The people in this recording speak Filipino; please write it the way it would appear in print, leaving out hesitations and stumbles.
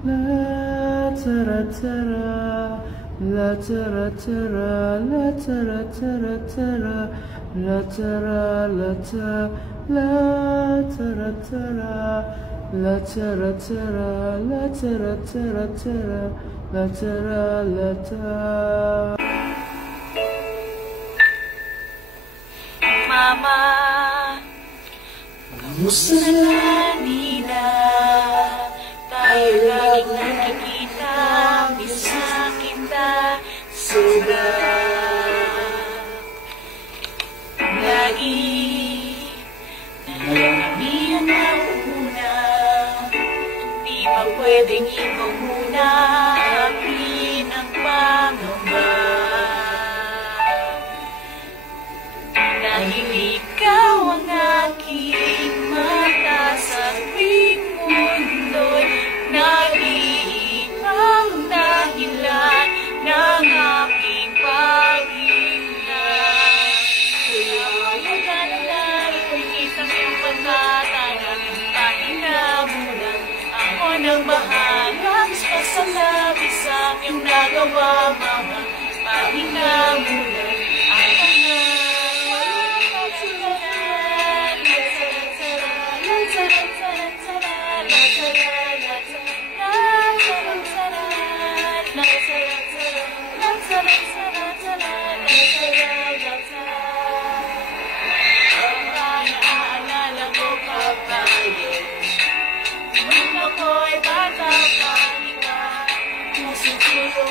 La tara tara, la tara tara, la tara tara tara, la tara la ta, la tara tara, la tara tara, la tara tara tara, la tara la ta. Mama, kamusta na nila? Tayo laging nakikita, bisa kita sobra. Lagi nalalaman ang una, di ba pwedeng ikaw muna akin ang pangamba? Dahil ikaw ang aking mata sa tuwing mundo'y nag-iibang dahilan ng aking paghinga. Kaya maganda ipagkis ang iyong pagkatala, pahinga muna ako nang bahala. Pasalamat sa iyong nagawa, mama, pahinga muna ako na. Naalala ko pa tayo nung ako'y bata pa, iba puso ko